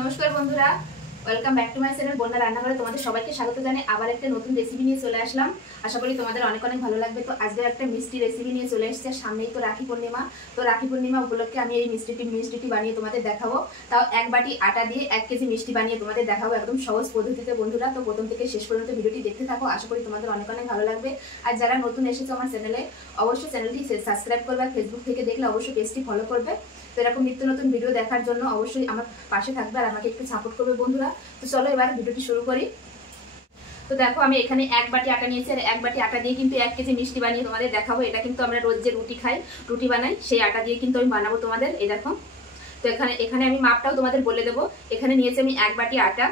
নমস্কার বন্ধুরা, welcome back to my channel বন্যা রান্নাঘরে। তোমাদের সবাইকে স্বাগত জানাই। আবার একটা নতুন রেসিপি নিয়ে চলে আসলাম। আশা করি তোমাদের অনেক অনেক ভালো লাগবে। তো আজকে একটা মিষ্টি রেসিপি নিয়ে চলে এসেছে। সামনেই তো রাখি পূর্ণিমা। তো রাখি পূর্ণিমা উপলক্ষে আমি এই মিষ্টিটি বানিয়ে তোমাদের দেখাবো। তাও এক বাটি আটা দিয়ে 1 কেজি মিষ্টি বানিয়ে তোমাদের দেখাবো একদম সহজ পদ্ধতিতে বন্ধুরা। তো প্রথম থেকে শেষ পর্যন্ত ভিডিওটি দেখতে থাকো। আশা করি তোমাদের অনেক অনেক ভালো লাগবে। আর যারা নতুন এসেছো আমার চ্যানেলে, অবশ্যই চ্যানেলটি সাবস্ক্রাইব করবে। আর ফেসবুক থেকে দেখলে অবশ্যই পেজটি ফলো করবে। তো এরকম নিত্য নতুন ভিডিও দেখার জন্য অবশ্যই আমার পাশে থাকবে আর আমাকে একটু সাপোর্ট করবে বন্ধুরা। তো চলো এবার ভিডিওটি শুরু করি। তো দেখো আমি এখানে 1 বাটি আটা নিয়েছি। আর 1 বাটি আটা দিয়ে কিন্তু 1 কেজি মিষ্টি বানিয়ে তোমাদের দেখাবো। এটা কিন্তু আমরা রোজ যে রুটি বানাই সেই আটা দিয়ে কিন্তু আমি বানাবো তোমাদের। এই দেখো, তো এখানে আমি মাপটাও তোমাদের বলে দেবো। এখানে নিয়েছি আমি 1 বাটি আটা।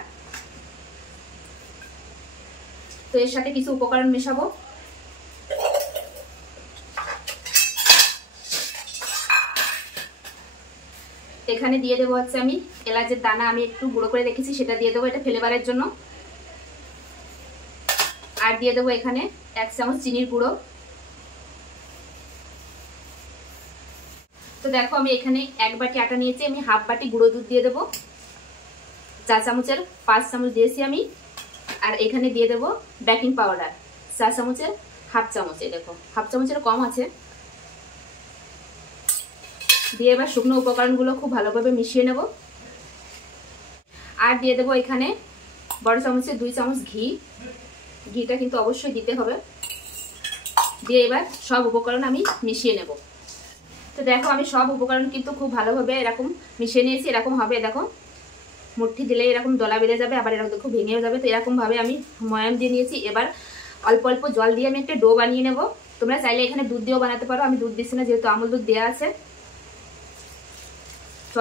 তো এর সাথে কিছু উপকরণ মেশাবো। এখানে দিয়ে দেবো হচ্ছে আমি এলাচের দানা, আমি একটু গুঁড়ো করে রেখেছি, সেটা দিয়ে দেবো, এটা ফ্লেভারের জন্য। আর দিয়ে দেবো এখানে 1 চামচ চিনির গুঁড়ো। তো দেখো আমি এখানে 1 বাটি আটা নিয়েছি, আমি হাফ বাটি গুঁড়ো দুধ দিয়ে দেবো। 4 চামচের 5 চামচ দিয়েছি আমি। আর এখানে দিয়ে দেবো বেকিং পাউডার 4 চামচের হাফ চামচ। এই দেখো হাফ চামচের কম আছে। দিয়ে এবার শুকনো উপকরণগুলো খুব ভালোভাবে মিশিয়ে নেব। আর দিয়ে দেবো এখানে বড় চামচের 2 চামচ ঘি। ঘিটা কিন্তু অবশ্যই দিতে হবে। দিয়ে এবার সব উপকরণ আমি মিশিয়ে নেব। তো দেখো আমি সব উপকরণ কিন্তু খুব ভালোভাবে এরকম মিশিয়ে নিয়েছি। এরকম হবে, দেখো মুঠি দিলে এরকম দলা বেঁধে যাবে, আবার এরকম দেখো ভেঙেও যাবে। তো এরকম ভাবে আমি ময়াম দিয়ে নিয়েছি। এবার অল্প অল্প জল দিয়ে আমি একটা ডো বানিয়ে নেব। তোমরা চাইলে এখানে দুধ দিয়েও বানাতে পারো, আমি দুধ দিচ্ছি না যেহেতু আমুল দুধ দেওয়া আছে।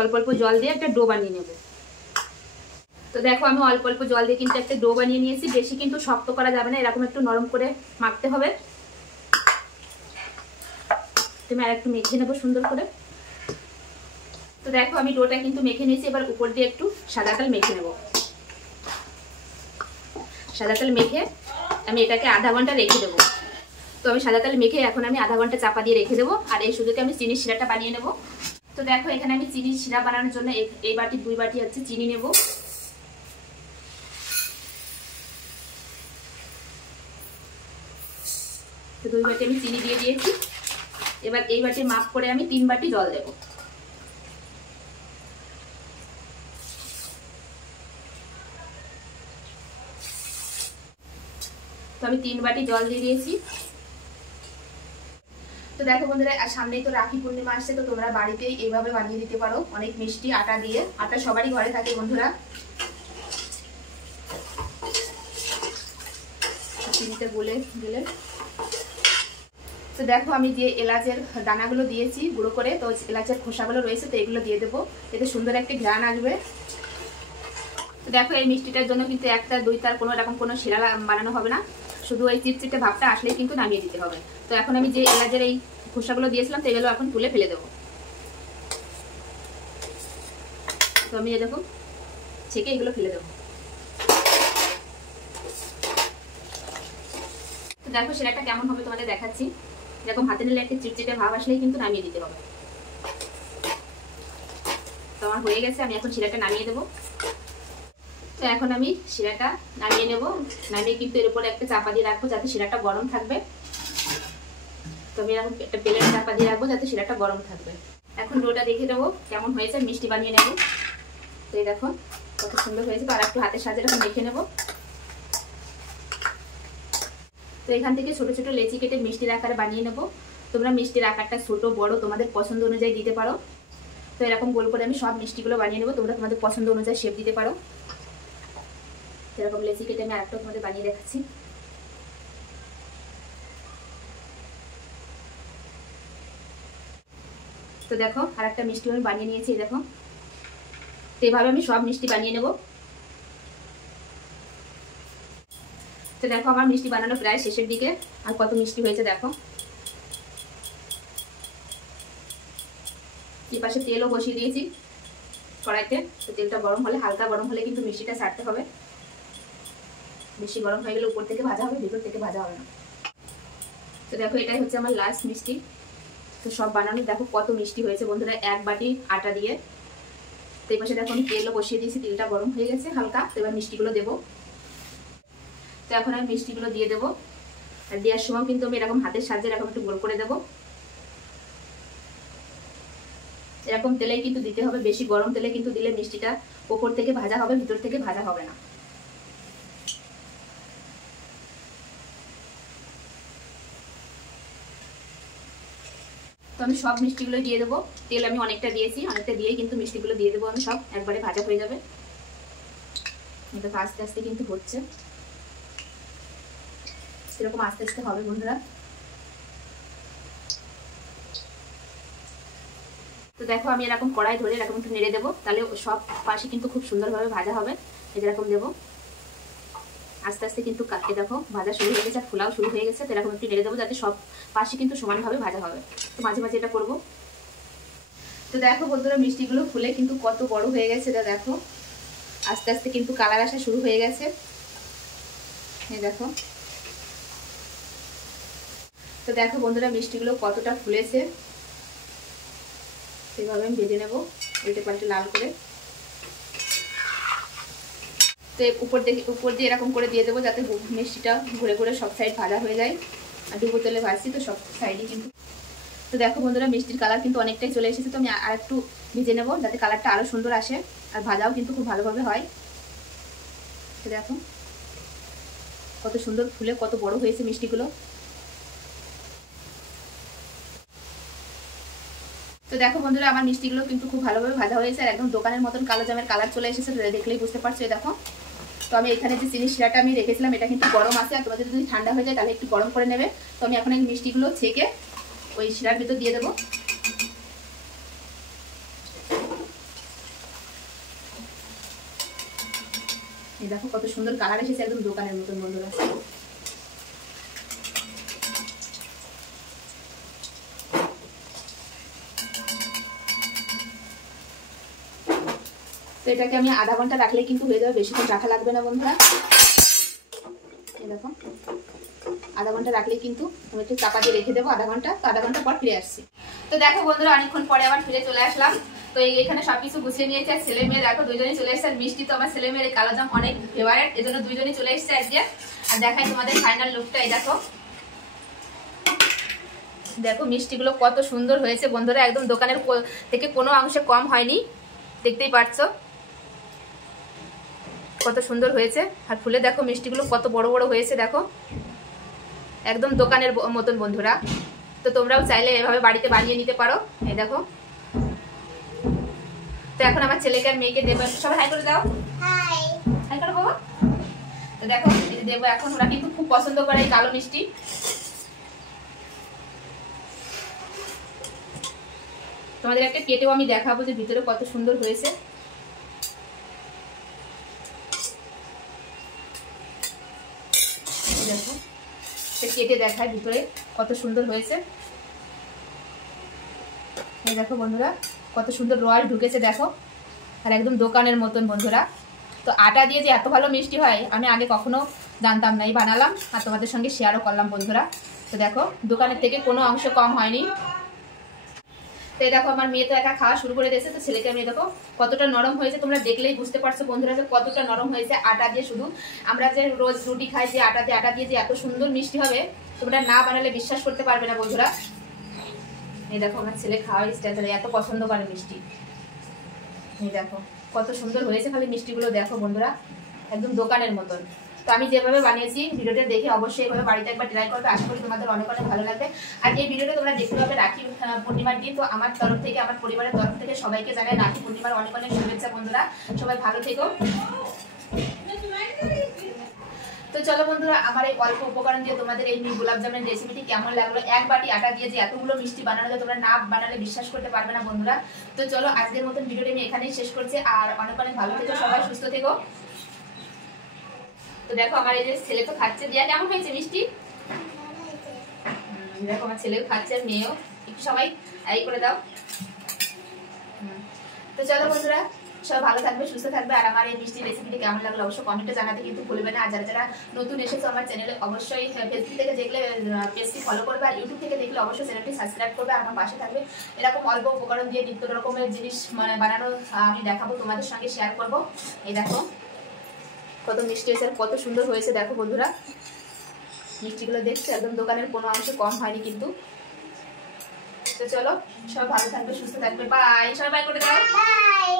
অল্প অল্প জল দিয়ে একটা ডো বানিয়ে নেব। তো দেখো আমি অল্প অল্প জল দিয়ে কিন্তু একটা ডো বানিয়ে নিয়েছি। বেশি কিন্তু শক্ত করা যাবে না, এরকম একটু নরম করে মাখতে হবে। তুমি আর একটু মেখে নেবো সুন্দর করে। তো দেখো আমি ডোটা কিন্তু মেখে নিয়েছি। এবার উপর দিয়ে একটু সাদা তেল মেখে নেব। সাদা তেল মেখে আমি এটাকে আধা ঘন্টা রেখে দেবো। তো আমি সাদা তেল মেখে এখন আমি আধা ঘন্টা চাপা দিয়ে রেখে দেবো। আর এই সুযোগে আমি চিনির শিরাটা বানিয়ে নেব। তো দেখো এখানে আমি চিনির শিরা বানানোর জন্য এই বাটি 2 বাটি হচ্ছে চিনি নেব। তো 2 বাটি আমি চিনি দিয়ে দিয়েছি। এবার এই বাটির মাপ করে আমি 3 বাটি জল দেব। তো আমি 3 বাটি জল দিয়ে দিয়েছি। তো দেখো বন্ধুরা, আর সামনেই তো রাখি পূর্ণিমা আসছে। তো তোমরা বাড়িতেই এইভাবে বানিয়ে দিতে পারো অনেক মিষ্টি আটা দিয়ে। আটা সবারই ঘরে থাকে বন্ধুরা। চিনিতে গলে গেলে তো দেখো আমি যে এলাচের দানাগুলো দিয়েছি গুঁড়ো করে, তো এলাচের খোসাগুলো রয়েছে, তো এগুলো দিয়ে দেবো। এতে সুন্দর একটা ঘ্রাণ আসবে। তো দেখো এই মিষ্টিটার জন্য কিন্তু 1 তার 2 তার কোনো রকম কোনো শিরা বানানো হবে না, শুধু ওই চিটচিটে ভাবটা আসলেই কিন্তু নামিয়ে দিতে হবে। তো এখন আমি যে এলাচের এই খোসাগুলো দিয়েছিলাম তো এগুলো এখন তুলে ফেলে দেবো। তো আমি এরকম ছেঁকে এগুলো ফেলে দেবো। তো দেখো শিরাটা কেমন হবে তোমাদের দেখাচ্ছি। এরকম হাতে নিলে একটা চিটচিটে ভাব আসলেই কিন্তু নামিয়ে দিতে হবে। তো আমার হয়ে গেছে, আমি এখন শিরাটা নামিয়ে দেবো। তো এখন আমি শিরাটা নামিয়ে নেব। নামিয়ে কিন্তু এর উপরে একটা চাপা দিয়ে রাখবো যাতে শিরাটা গরম থাকবে। তো আমি এরকম একটা প্লেট চাপা দিয়ে রাখবো যাতে শিরাটা গরম থাকবে। এখন ডোটা দেখে দেবো কেমন হয়েছে, মিষ্টি বানিয়ে নেব। তো এই দেখো কত সুন্দর হয়েছে। তো আর একটু হাতের সাহায্যে এরকম মেখে নেব। তো এখান থেকে ছোট ছোট লেচি কেটে মিষ্টির আকারে বানিয়ে নেব। তোমরা মিষ্টির আকারটা ছোট বড় তোমাদের পছন্দ অনুযায়ী দিতে পারো। তো এরকম গোল করে আমি সব মিষ্টিগুলো বানিয়ে নেব। তোমরা তোমাদের পছন্দ অনুযায়ী শেপ দিতে পারো। এরকম লেচি কেটে আমি আরেকটা তোমাদের বানিয়ে দেখাচ্ছি। তো দেখো আর একটা মিষ্টি আমি বানিয়ে নিয়েছি। দেখো তো এভাবে আমি সব মিষ্টি বানিয়ে নেব। তো দেখো আমার মিষ্টি বানানো প্রায় শেষের দিকে। আর কত মিষ্টি হয়েছে দেখো। এই পাশে তেলও বসিয়ে দিয়েছি কড়াইতে। তো তেলটা গরম হলে, হালকা গরম হলে কিন্তু মিষ্টিটা ছাড়তে হবে। বেশি গরম হয়ে গেলে উপর থেকে ভাজা হবে, ভিতর থেকে ভাজা হবে না। তো দেখো এটাই হচ্ছে আমার লাস্ট মিষ্টি। তো সব বানানো দেখো কত মিষ্টি হয়েছে বন্ধুরা 1 বাটি আটা দিয়ে। তো এই পাশে দেখো আমি তেলও বসিয়ে দিয়েছি, তেলটা গরম হয়ে গেছে হালকা। তো এবার মিষ্টিগুলো দেবো। তো এখন আমি মিষ্টিগুলো দিয়ে দেবো। আর দেওয়ার সময় কিন্তু আমি এরকম হাতের সাহায্যে এরকম একটু গোল করে দেবো। এরকম তেলেই কিন্তু দিতে হবে, বেশি গরম তেলে কিন্তু দিলে মিষ্টিটা ওপর থেকে ভাজা হবে, ভিতর থেকে ভাজা হবে না। তো আমি সব মিষ্টিগুলো দিয়ে দেবো। তেল আমি অনেকটা দিয়েছি, অনেকটা দিয়েই কিন্তু মিষ্টিগুলো দিয়ে দেবো আমি সব, একবারে ভাজা হয়ে যাবে। এটা আস্তে আস্তে কিন্তু হচ্ছে, সেরকম আস্তে আস্তে হবে বন্ধুরা। তো দেখো আমি এরকম কড়াই ধরে এরকম একটু নেড়ে দেবো, তাহলে সব পাশে কিন্তু খুব সুন্দরভাবে ভাজা হবে। এরকম দেবো আস্তে আস্তে, কিন্তু কাটতে দেখো ভাজা শুরু হয়ে গেছে আর ফোলাও শুরু হয়ে গেছে। তো এরকম একটু নেড়ে দেবো যাতে সব পাশে কিন্তু সমানভাবে ভাজা হবে। তো মাঝে মাঝে এটা করবো। তো দেখো বন্ধুরা মিষ্টিগুলো ফুলে কিন্তু কত বড় হয়ে গেছে। এটা দেখো আস্তে আস্তে কিন্তু কালার আসা শুরু হয়ে গেছে। এই দেখো। তো দেখো বন্ধুরা মিষ্টিগুলো কতটা ফুলেছে। সেভাবে আমি ভেজে নেবো উল্টে পাল্টে লাল করে। তো উপর দিয়ে এরকম করে দিয়ে দেবো যাতে মিষ্টিটা ঘুরে ঘুরে সব সাইড ভাজা হয়ে যায়। আর ডুবো তেলে ভাজছি তো সব সাইডে কিন্তু। তো দেখো বন্ধুরা মিষ্টির কালার কিন্তু অনেকটাই চলে এসেছে। তো আমি আর একটু ভেজে নেবো যাতে কালারটা আরও সুন্দর আসে আর ভাজাও কিন্তু খুব ভালোভাবে হয়। তো দেখো কত সুন্দর ফুলে কত বড় হয়েছে মিষ্টিগুলো। তো দেখো বন্ধুরা আমার মিষ্টিগুলো কিন্তু খুব ভালোভাবে ভাজা হয়েছে আর একদম দোকানের মতন কালো জামের কালার চলে এসেছে, দেখলেই বুঝতে পারছো। দেখো তো আমি এখানে যে চিনি শিরাটা আমি রেখেছিলাম এটা কিন্তু গরম আছে, আর তোমাদের যদি ঠান্ডা হয়ে যায় তাহলে একটু গরম করে নেবে। তো আমি এখন এই মিষ্টিগুলো ছেঁকে ওই শিরার ভিতর দিয়ে দেবো। এই দেখো কত সুন্দর কালার এসেছে একদম দোকানের মতন বন্ধুরা। তো এটাকে আমি আধা ঘন্টা রাখলে কিন্তু হয়ে যাবে, বেশিক্ষণ রাখা লাগবে না বন্ধুরা। এই দেখো আধা ঘন্টা রাখলেই কিন্তু আমি একটু চাপা দিয়ে রেখে দেবো আধা ঘন্টা। তো আধা ঘন্টা পর ফিরে আসছি। তো দেখো বন্ধুরা অনেকক্ষণ পরে আবার ফিরে চলে আসলাম। তো এখানে সবকিছু গুছিয়ে নিয়েছে আর ছেলে মেয়ে দেখো দুইজনই চলে এসছে। আর মিষ্টি তো আমার ছেলে মেয়ের কালো জাম অনেক ফেভারিট, এজন্য দুইজনই চলে এসছে আজকে। আর দেখাই তোমাদের ফাইনাল লুকটা। এই দেখো দেখো মিষ্টিগুলো কত সুন্দর হয়েছে বন্ধুরা, একদম দোকানের থেকে কোনো অংশে কম হয়নি, দেখতেই পাচ্ছো কত সুন্দর হয়েছে। আর ফুলে দেখো মিষ্টিগুলো কত বড় বড় হয়েছে, দেখো একদম দোকানের মতন বন্ধুরা। তো তোমরাও চাইলে এভাবে বাড়িতে বানিয়ে নিতে পারো। এই দেখো। তো এখন আমার ছেলেকে আর মেয়েকে দেবো, সবাই হাই করে দাও, হাই করো বাবা। তো দেখো এই যে দেবো এখন, ওরা কিন্তু খুব পছন্দ করে এই কালো মিষ্টি। তোমাদের একটা কেটেও আমি দেখাবো যে ভিতরে কত সুন্দর হয়েছে। দেখো কেটে দেখায় ভিতরে কত সুন্দর হয়েছে। এই দেখো বন্ধুরা কত সুন্দর রয়াল ঢুকেছে দেখো, আর একদম দোকানের মতন বন্ধুরা। তো আটা দিয়ে যে এত ভালো মিষ্টি হয় আমি আগে কখনো জানতাম না, এই বানালাম আর তোমাদের সঙ্গে শেয়ারও করলাম বন্ধুরা। তো দেখো দোকানের থেকে কোনো অংশ কম হয়নি। তো এই দেখো আমার মেয়ে তো একা খাওয়া শুরু করে দিয়েছে। তো ছেলেকে আমি দেখো কতটা নরম হয়েছে, তোমরা দেখলেই বুঝতে পারছো বন্ধুরা যে কতটা নরম হয়েছে আটা দিয়ে। শুধু আমরা যে রোজ রুটি খাই যে আটা দিয়ে যে এত সুন্দর মিষ্টি হবে তোমরা না বানালে বিশ্বাস করতে পারবে না বন্ধুরা। এই দেখো আমার ছেলে খাওয়ার স্টাইল এত পছন্দ করে মিষ্টি। এই দেখো কত সুন্দর হয়েছে খালি মিষ্টিগুলো দেখো বন্ধুরা, একদম দোকানের মতন। তো আমি যেভাবে বানিয়েছি ভিডিওটা দেখে অবশ্যই এভাবে বাড়িতে একবার ট্রাই করবে, আশা করি তোমাদের অনেক অনেক ভালো লাগবে। আর এই ভিডিওটা তোমরা দেখতে পাবে রাখি পূর্ণিমার দিন। তো আমার তরফ থেকে আমার পরিবারের তরফ থেকে সবাইকে জানাই রাখি পূর্ণিমার অনেক অনেক শুভেচ্ছা বন্ধুরা, সবাই ভালো থেকো। তো চলো বন্ধুরা আমার এই অল্প উপকরণ দিয়ে তোমাদের এই গোলাপ জামের রেসিপিটি কেমন লাগলো। এক বাটি আটা দিয়ে যে এতগুলো মিষ্টি বানানো যায় তোমরা না বানালে বিশ্বাস করতে পারবে না বন্ধুরা। তো চলো আজকের মতন ভিডিওটি আমি এখানেই শেষ করছি। আর অনেক অনেক ভালো থেকো, সবাই সুস্থ থেকো। তো দেখো আমার এই যে ছেলে তো খাচ্ছে, দিয়া কেমন হয়েছে মিষ্টি? দেখো আমার ছেলেও খাচ্ছে আর মেয়েও, একটু সবাই এই করে দাও। তো চলো বন্ধুরা সবাই ভালো থাকবে, সুস্থ থাকবে। আর আমার এই মিষ্টি রেসিপিটি কেমন লাগলো অবশ্যই কমেন্টে জানাতে কিন্তু ভুলবে না। আর যারা যারা নতুন এসেছো আমার চ্যানেলে অবশ্যই ফেসবুক থেকে দেখলে পেজটি ফলো করবে, আর ইউটিউব থেকে দেখলে অবশ্যই চ্যানেলটি সাবস্ক্রাইব করবে, আর আমার পাশে থাকবে। এরকম অল্প উপকরণ দিয়ে নিত্য রকমের জিনিস মানে বানানো আমি দেখাবো, তোমাদের সঙ্গে শেয়ার করবো। এই দেখো কত মিষ্টি হয়েছে, কত সুন্দর হয়েছে দেখো বন্ধুরা। মিষ্টিগুলো দেখছো একদম দোকানের কোনো অংশ কম হয়নি কিন্তু। তো চলো সবাই ভালো থাকবে, সুস্থ থাকবে, বাই। সবাই বাই করে দাও, বাই।